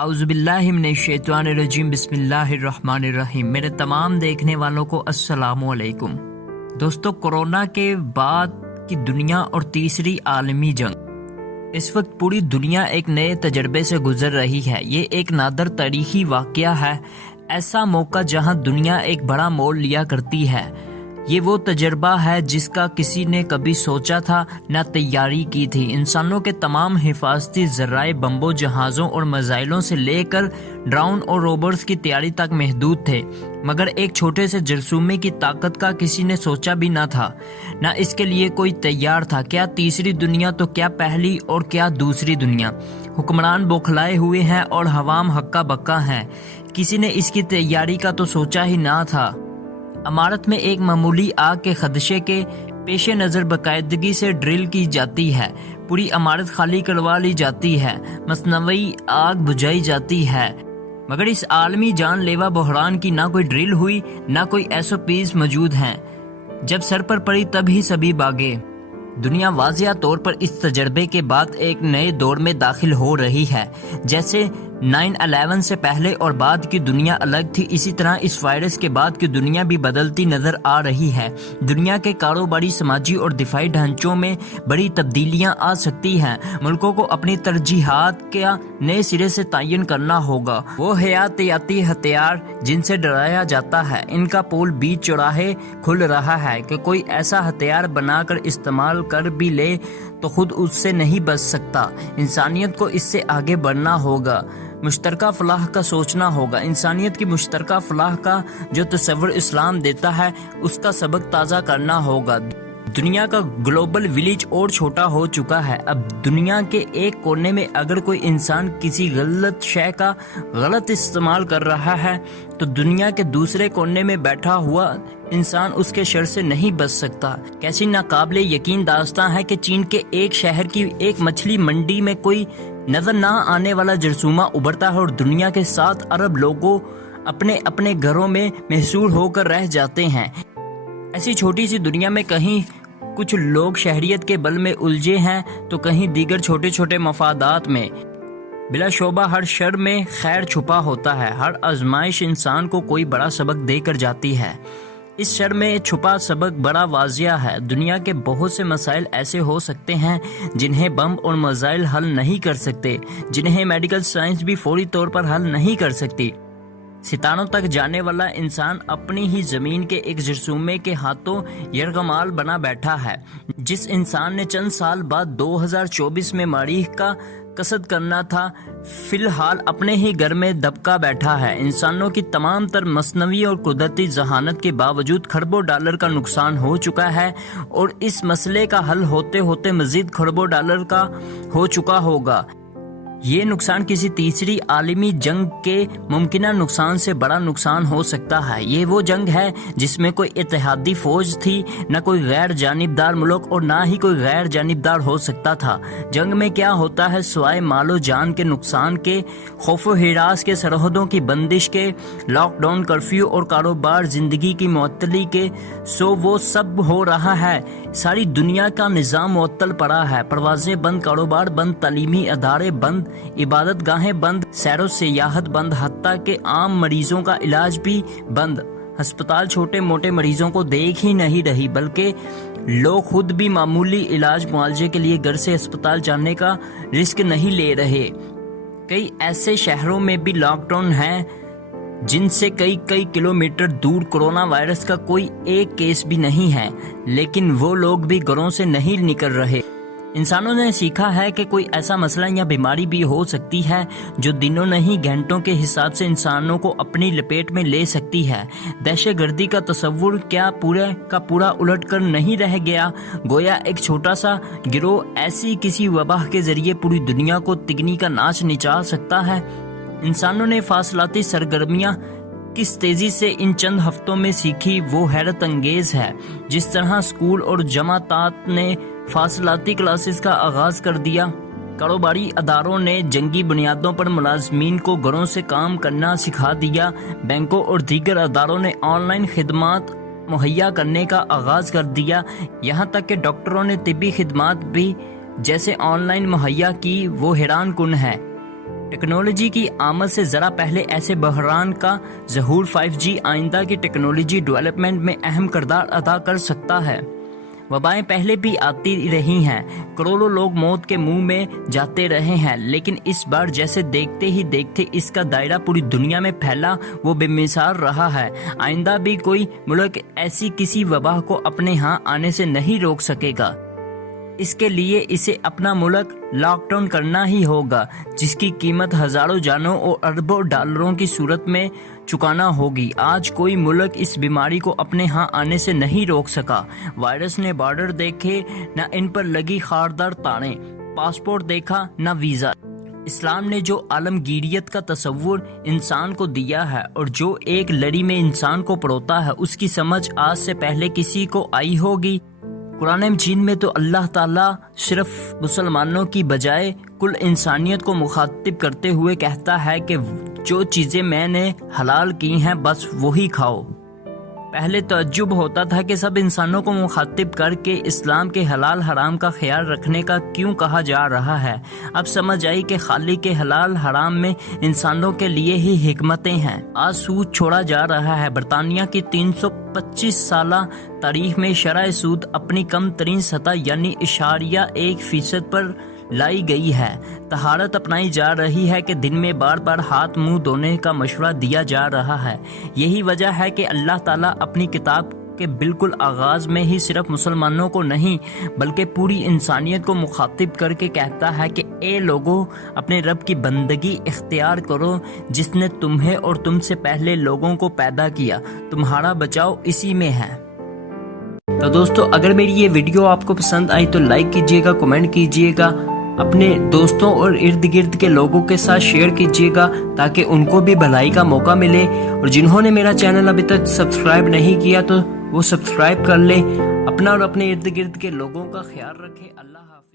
اعوذ باللہ من الشیطان الرجیم بسم اللہ الرحمن الرحیم۔ میرے تمام دیکھنے والوں کو السلام علیکم۔ دوستو، کورونا کے بعد کی دنیا اور تیسری عالمی جنگ، اس وقت پوری دنیا ایک نئے تجربے سے گزر رہی ہے۔ یہ ایک نادر تاریخی واقعہ ہے، ایسا موقع جہاں دنیا ایک بڑا موڑ لیا کرتی ہے۔ یہ وہ تجربہ ہے جس کا کسی نے کبھی سوچا تھا نہ تیاری کی تھی۔ انسانوں کے تمام حفاظتی ذرائع بمبوں، جہازوں اور میزائلوں سے لے کر ڈرون اور روبرٹس کی تیاری تک محدود تھے، مگر ایک چھوٹے سے جرثومے کی طاقت کا کسی نے سوچا بھی نہ تھا، نہ اس کے لیے کوئی تیار تھا۔ کیا تیسری دنیا تو کیا پہلی اور کیا دوسری دنیا۔ حکمران بوکھلائے ہوئے ہیں اور عوام ہکا بکا ہیں۔ کسی نے اس کی تیاری کا تو سوچا ہی نہ تھا۔ عمارت میں ایک معمولی آگ کے خدشے کے پیش نظر باقاعدگی سے ڈرل کی جاتی ہے، پوری عمارت خالی کروا لی جاتی ہے، مصنوعی آگ بجھائی جاتی ہے، مگر اس عالمی جان لیوا بحران کی نہ کوئی ڈرل ہوئی، نہ کوئی SOPs موجود ہیں۔ جب سر پر پڑی تب ہی سبھی بھاگے۔ دنیا واضح طور پر اس تجربے کے بعد ایک نئے دور میں داخل ہو رہی ہے۔ جیسے 9/11 سے پہلے اور بعد کی دنیا الگ تھی، اسی طرح اس وائرس کے بعد کی دنیا بھی بدلتی نظر آ رہی ہے۔ دنیا کے کاروباری، سماجی اور دفاعی ڈھانچوں میں بڑی تبدیلیاں آ سکتی ہیں۔ ملکوں کو اپنی ترجیحات کا نئے سرے سے تعین کرنا ہوگا۔ وہ حیاتیاتی ہتھیار جن سے ڈرایا جاتا ہے، ان کا پول بیچ چوراہے کھل رہا ہے کہ کوئی ایسا ہتھیار بنا کر استعمال کر بھی لے تو خود اس سے نہیں بچ سکتا۔ انسانیت کو اس سے آگے بڑھنا ہوگا، مشترکہ فلاح کا سوچنا ہوگا۔ انسانیت کی مشترکہ فلاح کا جو تصور اسلام دیتا ہے، اس کا سبق تازہ کرنا ہوگا۔ دنیا کا گلوبل ولیج اور چھوٹا ہو چکا ہے۔ اب دنیا کے ایک کونے میں اگر کوئی انسان کسی غلط شے کا غلط استعمال کر رہا ہے تو دنیا کے دوسرے کونے میں بیٹھا ہوا انسان اس کے شر سے نہیں بچ سکتا۔ کیسی ناقابل یقین داستان ہے کہ چین کے ایک شہر کی ایک مچھلی منڈی میں کوئی نظر نہ آنے والا جرثومہ ابھرتا ہے اور دنیا کے 7 ارب لوگوں اپنے اپنے گھروں میں محصور ہو کر رہ جاتے ہیں۔ ایسی چھوٹی سی دنیا میں کہیں کچھ لوگ شہریت کے بل میں الجھے ہیں تو کہیں دیگر چھوٹے چھوٹے مفادات میں۔ بلا شبہ ہر شر میں خیر چھپا ہوتا ہے، ہر آزمائش انسان کو کوئی بڑا سبق دے کر جاتی ہے۔ اس شر میں چھپا سبق بڑا واضح ہے۔ دنیا کے بہت سے مسائل ایسے ہو سکتے ہیں جنہیں بم اور میزائل حل نہیں کر سکتے، جنہیں میڈیکل سائنس بھی فوری طور پر حل نہیں کر سکتی۔ ستاروں تک جانے والا انسان اپنی ہی زمین کے ایک جرثومے کے ہاتھوں یرغمال بنا بیٹھا ہے۔ جس انسان نے چند سال بعد 2024 میں مریخ کا قصد کرنا تھا، فی الحال اپنے ہی گھر میں دبکا بیٹھا ہے۔ انسانوں کی تمام تر مصنوعی اور قدرتی ذہانت کے باوجود کھربوں ڈالر کا نقصان ہو چکا ہے، اور اس مسئلے کا حل ہوتے ہوتے مزید کھربوں ڈالر کا ہو چکا ہوگا۔ یہ نقصان کسی تیسری عالمی جنگ کے ممکنہ نقصان سے بڑا نقصان ہو سکتا ہے۔ یہ وہ جنگ ہے جس میں کوئی اتحادی فوج تھی، نہ کوئی غیر جانبدار ملک اور نہ ہی کوئی غیر جانبدار ہو سکتا تھا۔ جنگ میں کیا ہوتا ہے سوائے مال و جان کے نقصان کے، خوف و ہراس کے، سرحدوں کی بندش کے، لاک ڈاؤن، کرفیو اور کاروبار زندگی کی معطلی کے، وہ سب ہو رہا ہے۔ ساری دنیا کا نظام معطل پڑا ہے، پروازیں بند، کاروبار بند، تعلیمی ادارے بند، عبادت گاہیں بند، سیر و سیاحت بند، حتیٰ کہ عام مریضوں کا علاج بھی بند۔ ہسپتال چھوٹے موٹے مریضوں کو دیکھ ہی نہیں رہی، بلکہ لوگ خود بھی معمولی علاج معالجے کے لیے گھر سے ہسپتال جانے کا رسک نہیں لے رہے۔ کئی ایسے شہروں میں بھی لاک ڈاؤن ہیں جن سے کئی کلومیٹر دور کورونا وائرس کا کوئی ایک کیس بھی نہیں ہے، لیکن وہ لوگ بھی گھروں سے نہیں نکل رہے۔ انسانوں نے سیکھا ہے کہ کوئی ایسا مسئلہ یا بیماری بھی ہو سکتی ہے جو دنوں نہیں گھنٹوں کے حساب سے انسانوں کو اپنی لپیٹ میں لے سکتی ہے۔ دہشت گردی کا تصور کیا پورے کا پورا الٹ کر نہیں رہ گیا؟ گویا ایک چھوٹا سا گروہ ایسی کسی وبا کے ذریعے پوری دنیا کو تگنی کا ناچ نچا سکتا ہے۔ انسانوں نے فاصلاتی سرگرمیاں کس تیزی سے ان چند ہفتوں میں سیکھی، وہ حیرت انگیز ہے۔ جس طرح اسکول اور جماعتات نے فاصلاتی کلاسز کا آغاز کر دیا، کاروباری اداروں نے جنگی بنیادوں پر ملازمین کو گھروں سے کام کرنا سکھا دیا، بینکوں اور دیگر اداروں نے آن لائن خدمات مہیا کرنے کا آغاز کر دیا، یہاں تک کہ ڈاکٹروں نے طبی خدمات بھی جیسے آن لائن مہیا کی، وہ حیران کن ہے۔ ٹیکنالوجی کی آمد سے ذرا پہلے ایسے بحران کا ظہور 5G آئندہ کی ٹیکنالوجی ڈیولپمنٹ میں اہم کردار ادا کر سکتا ہے۔ وبائیں پہلے بھی آتی رہی ہیں، کروڑوں لوگ موت کے منہ میں جاتے رہے ہیں، لیکن اس بار جیسے دیکھتے ہی دیکھتے اس کا دائرہ پوری دنیا میں پھیلا وہ بے مثال رہا ہے۔ آئندہ بھی کوئی ملک ایسی کسی وبا کو اپنے ہاں آنے سے نہیں روک سکے گا۔ اس کے لیے اسے اپنا ملک لاک ڈاؤن کرنا ہی ہوگا، جس کی قیمت ہزاروں جانوں اور اربوں ڈالروں کی صورت میں چکانا ہوگی۔ آج کوئی ملک اس بیماری کو اپنے ہاں آنے سے نہیں روک سکا۔ وائرس نے بارڈر دیکھے نہ ان پر لگی خاردار تاریں، پاسپورٹ دیکھا نہ ویزا۔ اسلام نے جو عالمگیریت کا تصور انسان کو دیا ہے اور جو ایک لڑی میں انسان کو پروتا ہے، اس کی سمجھ آج سے پہلے کسی کو آئی ہوگی؟ قرآن مجید میں تو اللہ تعالیٰ صرف مسلمانوں کی بجائے کل انسانیت کو مخاطب کرتے ہوئے کہتا ہے کہ جو چیزیں میں نے حلال کی ہیں بس وہی کھاؤ۔ پہلے تعجب ہوتا تھا کہ سب انسانوں کو مخاطب کر کے اسلام کے حلال حرام کا خیال رکھنے کا کیوں کہا جا رہا ہے۔ اب سمجھ آئی کہ خالق کے حلال حرام میں انسانوں کے لیے ہی حکمتیں ہیں۔ آج سود چھوڑا جا رہا ہے۔ برطانیہ کی 325 سالہ تاریخ میں شرح سود اپنی کم ترین سطح یعنی 0.1% پر لائی گئی ہے۔ طہارت اپنائی جا رہی ہے کہ دن میں بار بار ہاتھ منہ دھونے کا مشورہ دیا جا رہا ہے۔ یہی وجہ ہے کہ اللہ تعالیٰ اپنی کتاب کے بالکل آغاز میں ہی صرف مسلمانوں کو نہیں بلکہ پوری انسانیت کو مخاطب کر کے کہتا ہے کہ اے لوگو، اپنے رب کی بندگی اختیار کرو جس نے تمہیں اور تم سے پہلے لوگوں کو پیدا کیا، تمہارا بچاؤ اسی میں ہے۔ تو دوستو، اگر میری یہ ویڈیو آپ کو پسند آئی تو لائک کیجئے گا، کمنٹ کیجئے گا، اپنے دوستوں اور ارد گرد کے لوگوں کے ساتھ شیئر کیجئے گا تاکہ ان کو بھی بھلائی کا موقع ملے، اور جنہوں نے میرا چینل ابھی تک سبسکرائب نہیں کیا تو وہ سبسکرائب کر لیں۔ اپنا اور اپنے ارد گرد کے لوگوں کا خیال رکھیں۔ اللہ حافظ۔